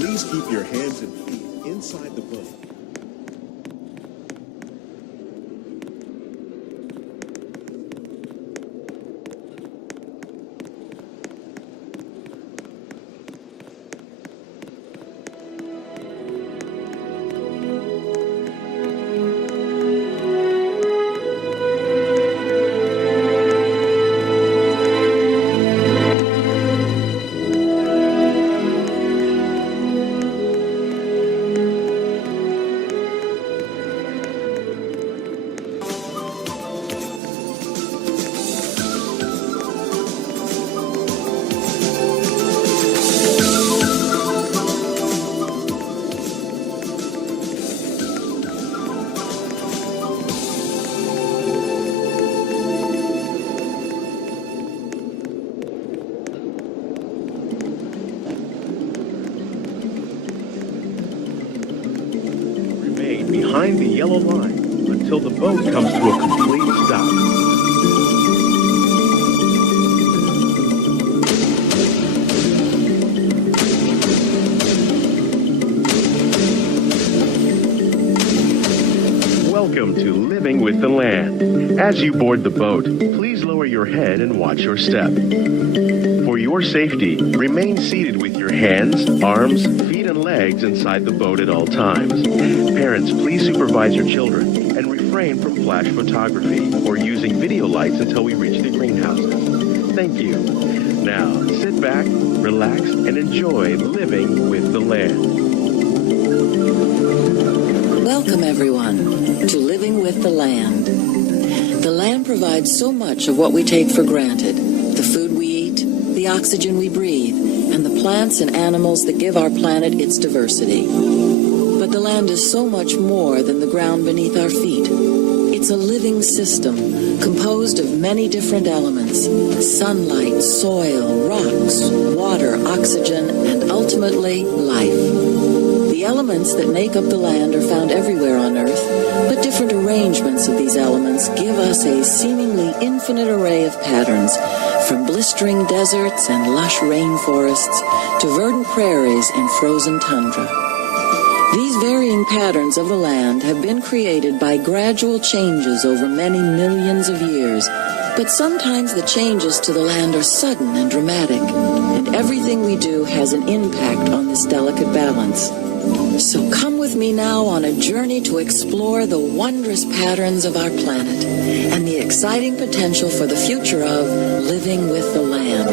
Please keep your hands and feet inside the boat. behind the yellow line until the boat comes to a complete stop. Welcome to Living with the Land. As you board the boat, please lower your head and watch your step. For your safety, remain seated with your hands, arms, feet, and legs inside the boat at all times. Parents, please supervise your children and refrain from flash photography or using video lights until we reach the greenhouses. Thank you. Now, sit back, relax, and enjoy Living with the Land. Welcome, everyone, to Living with the Land. The land provides so much of what we take for granted: the food we eat, the oxygen we breathe, and the plants and animals that give our planet its diversity. But the land is so much more than the ground beneath our feet. It's a living system composed of many different elements: sunlight, soil, rocks, water, oxygen, and ultimately life. The elements that make up the land are found everywhere on Earth, but different arrangements of these elements give us a seemingly infinite array of patterns, from blistering deserts and lush rainforests to verdant prairies and frozen tundra. These varying patterns of the land have been created by gradual changes over many millions of years, but sometimes the changes to the land are sudden and dramatic, and everything we do has an impact on this delicate balance. So come with me now on a journey to explore the wondrous patterns of our planet and the exciting potential for the future of living with the land.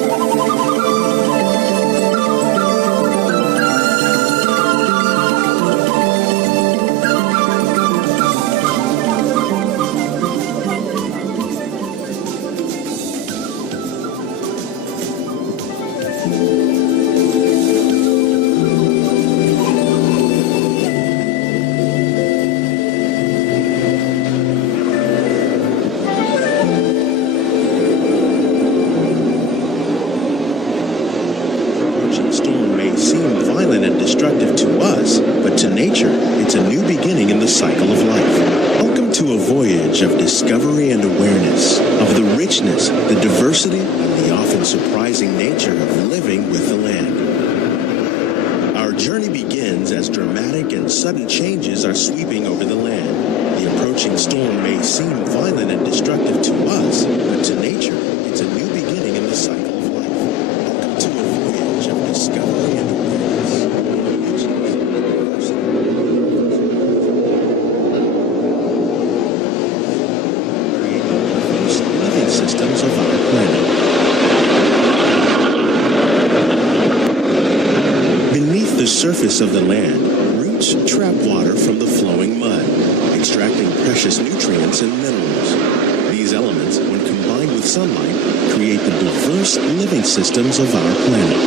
Destructive to us, but to nature, it's a new beginning in the cycle of life. Welcome to a voyage of discovery and awareness of the richness, the diversity, and the often surprising nature of living with the land. Our journey begins as dramatic and sudden changes are sweeping over the land. The approaching storm may seem violent and destructive to us, but to nature, it's a new beginning in the cycle of life. Welcome to a voyage of discovery and awareness. Systems of our planet. Beneath the surface of the land, roots trap water from the flowing mud, extracting precious nutrients and minerals. These elements, when combined with sunlight, create the diverse living systems of our planet.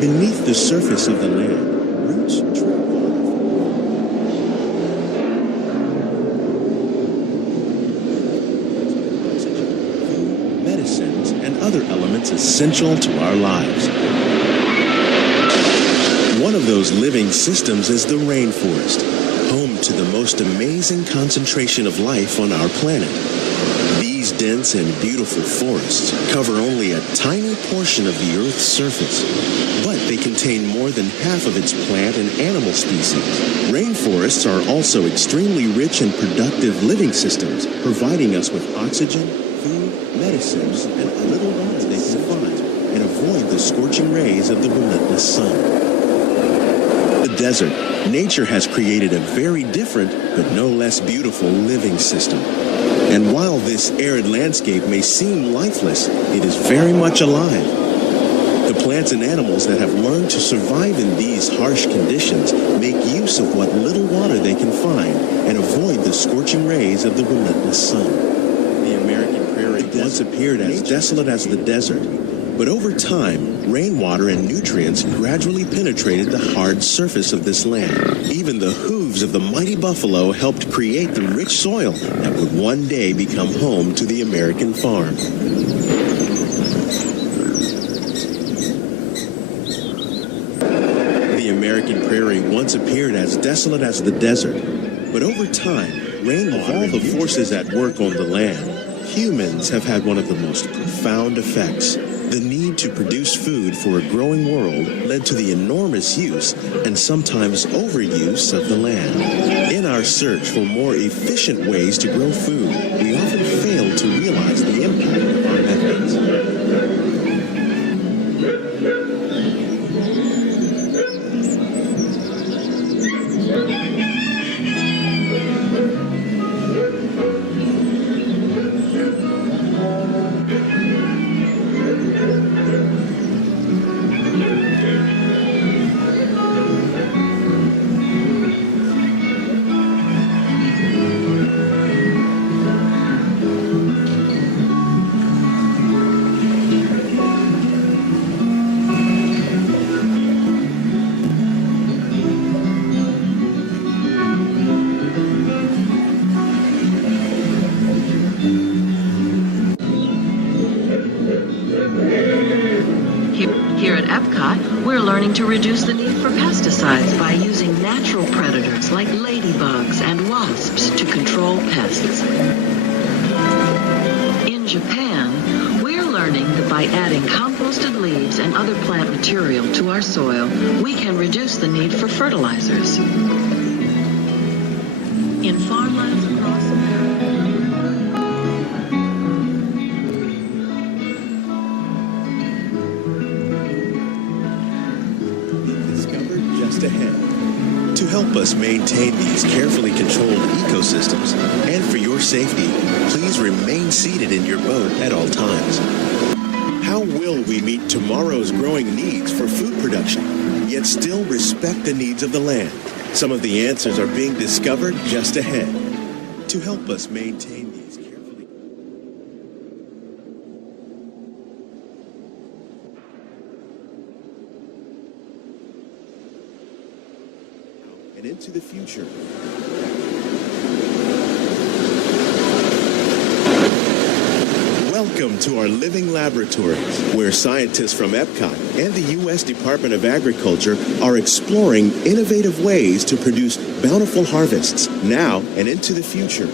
Beneath the surface of the land, roots trap water. Medicines and other elements essential to our lives. One of those living systems is the rainforest, home to the most amazing concentration of life on our planet. These dense and beautiful forests cover only a tiny portion of the Earth's surface, but they contain more than half of its plant and animal species. Rainforests are also extremely rich and productive living systems, providing us with oxygen, food, medicines, and a little water they can find, and avoid the scorching rays of the relentless sun. The desert. Nature has created a very different, but no less beautiful living system. And while this arid landscape may seem lifeless, it is very much alive. The plants and animals that have learned to survive in these harsh conditions make use of what little water they can find and avoid the scorching rays of the relentless sun. The American prairie once appeared as desolate as the desert, but over time, rainwater and nutrients gradually penetrated the hard surface of this land. Even the hooves of the mighty buffalo helped create the rich soil that would one day become home to the American farm. The American prairie once appeared as desolate as the desert, but over time, rain of all the forces at work on the land, humans have had one of the most profound effects. The need to produce food for a growing world led to the enormous use and sometimes overuse of the land. In our search for more efficient ways to grow food, we often fail to realize the impact of our methods. Here at Epcot, we're learning to reduce the need for pesticides by using natural predators like ladybugs and wasps to control pests. In Japan, we're learning that by adding composted leaves and other plant material to our soil, we can reduce the need for fertilizers. In farmlands across America, ahead. To help us maintain these carefully controlled ecosystems, and for your safety, please remain seated in your boat at all times. How will we meet tomorrow's growing needs for food production, yet still respect the needs of the land? Some of the answers are being discovered just ahead. To help us maintain these carefully... and into the future. Welcome to our living laboratories, where scientists from Epcot and the U.S. Department of Agriculture are exploring innovative ways to produce bountiful harvests now and into the future.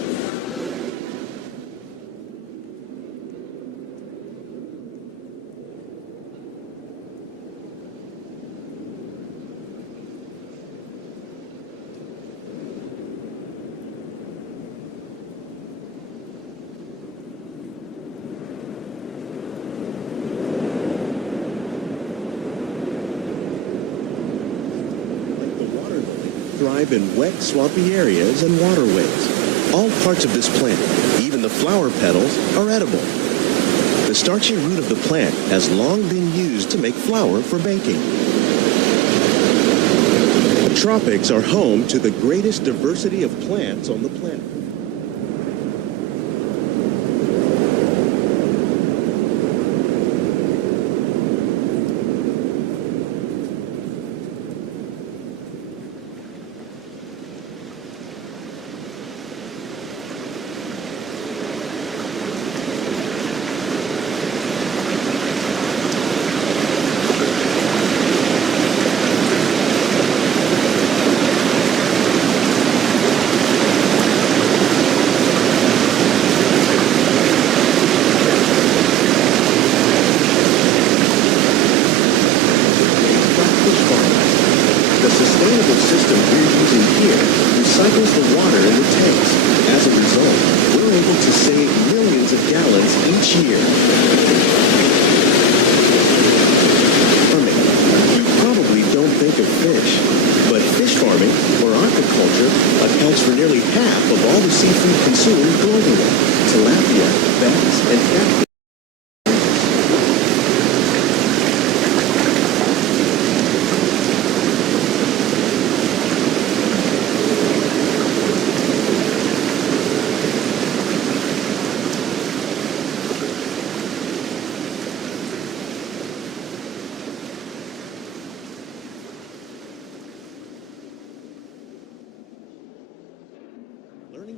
Thrive in wet, swampy areas and waterways. All parts of this plant, even the flower petals, are edible. The starchy root of the plant has long been used to make flour for baking. The tropics are home to the greatest diversity of plants on the planet. The sustainable system we're using here recycles the water in the tanks. As a result, we're able to save millions of gallons each year. Farming. You probably don't think of fish, but fish farming, or aquaculture, accounts for nearly half of all the seafood consumed globally. Tilapia, bass, and catfish.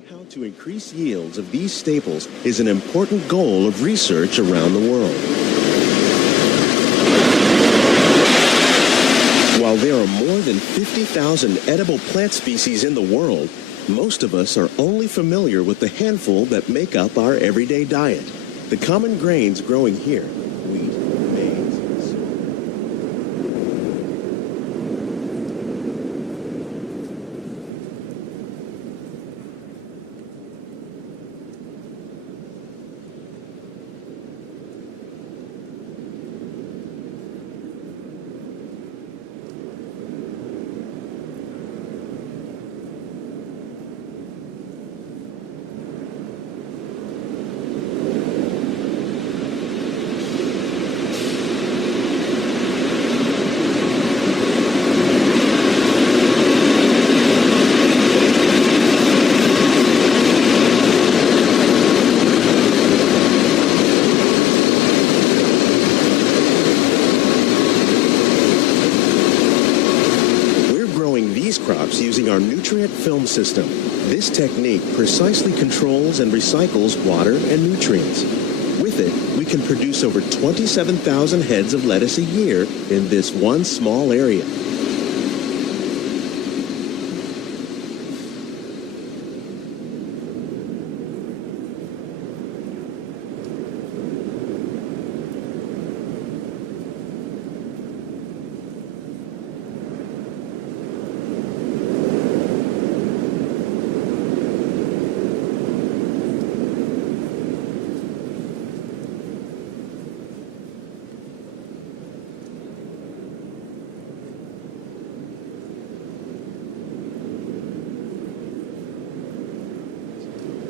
How to increase yields of these staples is an important goal of research around the world. While there are are more than 50,000 edible plant species in the world, most of us are only familiar with the handful that make up our everyday diet. The common grains growing here: wheat, maize, and sorghum. These crops using our nutrient film system. This technique precisely controls and recycles water and nutrients. With it, we can produce over 27,000 heads of lettuce a year in this one small area.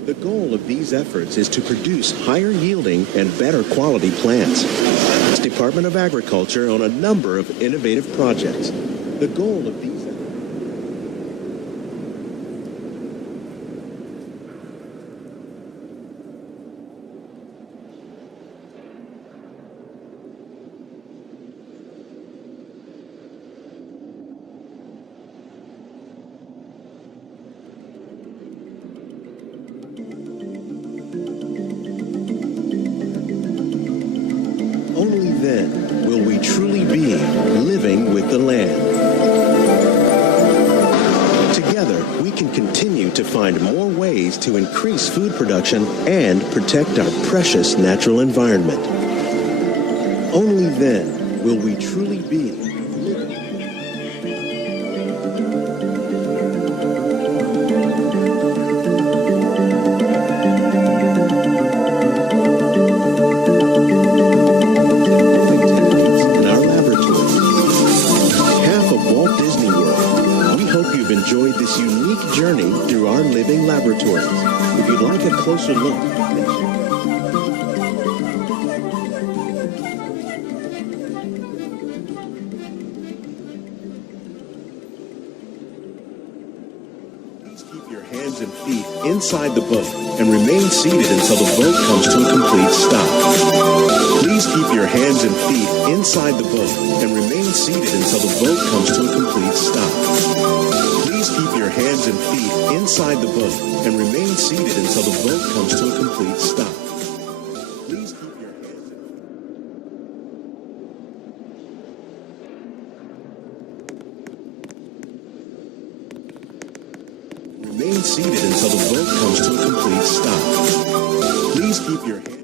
The goal of these efforts is to produce higher yielding and better quality plants. The Department of Agriculture on a number of innovative projects. The goal of these efforts. Only then will we truly be living with the land. Together, we can continue to find more ways to increase food production and protect our precious natural environment. Only then will we truly be living. Enjoyed this unique journey through our living laboratories. If you'd like a closer look, please keep your hands and feet inside the boat and remain seated until the boat comes to a complete stop. Please keep your hands and feet inside the boat and remain seated until the boat comes to a complete stop. Please keep your hands and feet inside the boat and remain seated until the boat comes to a complete stop. Please keep your hands and remain seated until the boat comes to a complete stop. Please keep your hands